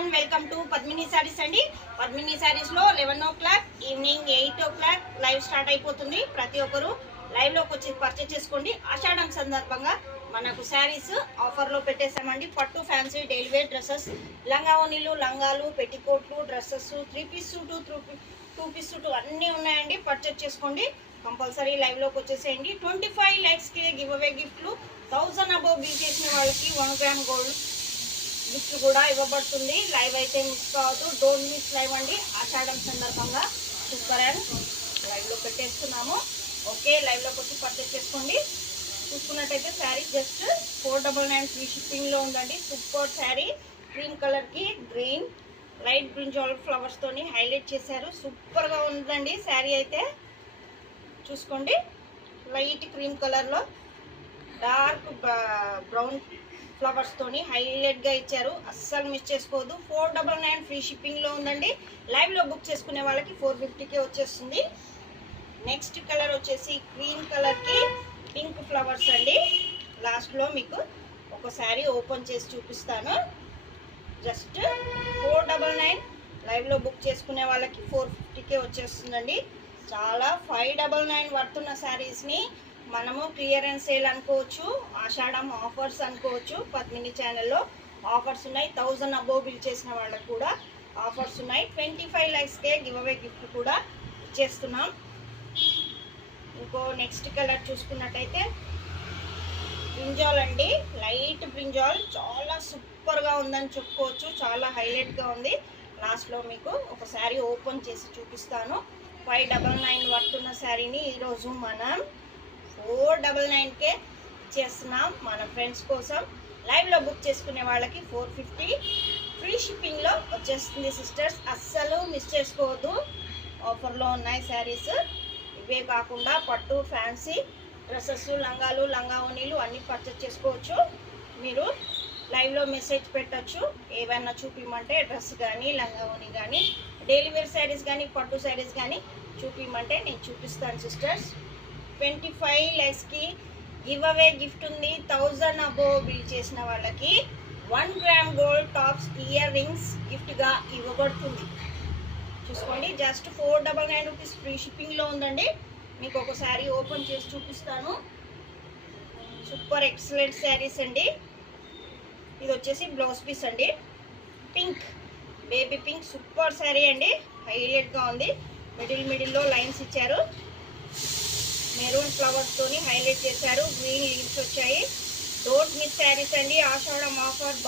Everyone, welcome to Padmini saris అండి. పద్మిని సారీస్ లో 11 o'clock evening 8 o'clock live start అయిపోతుంది. ప్రతి ఒక్కరు లైవ్ లోకి వచ్చి పర్చేస్ చేసుకోండి. ఆషాఢం సందర్భంగా మనకు శారీస్ ఆఫర్ లో పెట్టేసామండి. పట్టు ఫ్యాన్సీ డైలీ వేర్ డ్రెస్సెస్, లంగా ఓనీలు, లంగాలు, పెట్టికోట్లు, dresses, 3 piece suit, 2 piece suit అన్నీ ఉన్నాయండి. పర్చేస్ చేసుకోండి. కంపల్సరీ లైవ్ లోకి వచ్చేసేయండి. 25 lakhs కి గివ్ అవే గిఫ్ట్లు, 1000 అబోవ్ బిల్ చేసిన వాళ్ళకి 1 gram గోల్డ్ గిఫ్ట్ కూడా ఇవ్వబడుతుంది. లైవ్ అయితే మిస్ కావద్దు, డోంట్ మిస్ లైవ్ అండి. ఆషాఢం సందర్భంగా సూపర్ అండ్ లైవ్ లో పెట్టేస్తున్నాము. ఓకే, లైవ్ లోకి వచ్చి పర్చేస్ చేసుకోండి. చూసుకున్నట్టయితే శారీ జస్ట్ 499 ఫ్రీ షిప్పింగ్ లో ఉందండి. సూపర్ శారీ, క్రీమ్ కలర్ కి గ్రీన్ లైట్ బ్రింజాల్ ఫ్లవర్స్ తోని హైలైట్ చేశారు. సూపర్ గా ఉందండి శారీ అయితే. చూసుకోండి, లైట్ క్రీమ్ కలర్ లో డార్క్ బ్రౌన్ ఫ్లవర్స్ తోని హైలైట్ గా ఇచ్చారు. అస్సలు మిస్ చేసుకోవద్దు. 499 ఫ్రీ షిప్పింగ్ లో ఉందండి. లైవ్ లో బుక్ చేసుకునే వాళ్ళకి 450కే వచ్చేస్తుంది. నెక్స్ట్ కలర్ వచ్చేసి క్రీమ్ కలర్ కి పింక్ ఫ్లవర్స్ అండి. లాస్ట్ లో మీకు ఒక శారీ ఓపెన్ చేసి చూపిస్తాను. జస్ట్ 499 లైవ్ లో బుక్ చేసుకునే వాళ్ళకి 450కే వచ్చేస్తుందండి. చాలా 599 వర్తున్న శారీస్ ని మనము క్లియరెన్స్ సేల్ అనుకోవచ్చు, ఆషాఢం ఆఫర్స్ అనుకోవచ్చు. పద్మిని ఛానల్లో ఆఫర్స్ ఉన్నాయి. 1000 అబోవ్ బిల్ చేసిన వాళ్ళకి కూడా ఆఫర్స్ ఉన్నాయి. 25 lakhsకే గివ్ అవే గిఫ్ట్ కూడా ఇచ్చేస్తున్నాం. ఇంకో నెక్స్ట్ కలర్ చూసుకున్నట్టయితే బ్రింజాల్ అండి. లైట్ బ్రింజాల్ చాలా సూపర్గా ఉందని చెప్పుకోవచ్చు. చాలా హైలైట్గా ఉంది. లాస్ట్లో మీకు ఒక శారీ ఓపెన్ చేసి చూపిస్తాను. 599 వర్తున్న శారీని ఈరోజు మనం 499కే ఇచ్చేస్తున్నాం మన ఫ్రెండ్స్ కోసం. లైవ్లో బుక్ చేసుకునే వాళ్ళకి 450 ఫ్రీ షిప్పింగ్లో వచ్చేస్తుంది సిస్టర్స్. అస్సలు మిస్ చేసుకోవద్దు. ఆఫర్లో ఉన్నాయి శారీస్. ఇవే కాకుండా పట్టు ఫ్యాన్సీ డ్రెస్సెస్, లంగాలు, లంగా ఓనీలు అన్నీ పర్చేస్ చేసుకోవచ్చు. మీరు లైవ్లో మెసేజ్ పెట్టచ్చు. ఏవైనా చూపించమంటే డ్రెస్ కానీ, లంగా ఓనీ కానీ, డైలీ వేర్ శారీస్ కానీ, పట్టు శారీస్ కానీ చూపించమంటే నేను చూపిస్తాను సిస్టర్స్. 25 lakhsకి గివ్ అవే గిఫ్ట్ ఉంది. 1000 అబోవ్ బిల్ చేసిన వాళ్ళకి 1 gram gold tops, ear rings గిఫ్ట్గా ఇవ్వబడుతుంది. చూసుకోండి, జస్ట్ 499 రూపీస్ ఫ్రీ షిప్పింగ్లో ఉందండి. మీకు ఒక శారీ ఓపెన్ చేసి చూపిస్తాను. సూపర్ ఎక్సలెంట్ శారీస్ అండి. ఇది వచ్చేసి బ్లౌజ్ పీస్ అండి. Pink, baby pink super sari అండి. హైలైట్గా ఉంది. మిడిల్లో లైన్స్ ఇచ్చారు. మెరూన్ ఫ్లవర్స్ తోని హైలైట్ చేశారు. గ్రీన్ లీవ్స్ వచ్చాయి. డోంట్ మిస్ శారీస్ అండి. ఆషాఢం ఆఫర్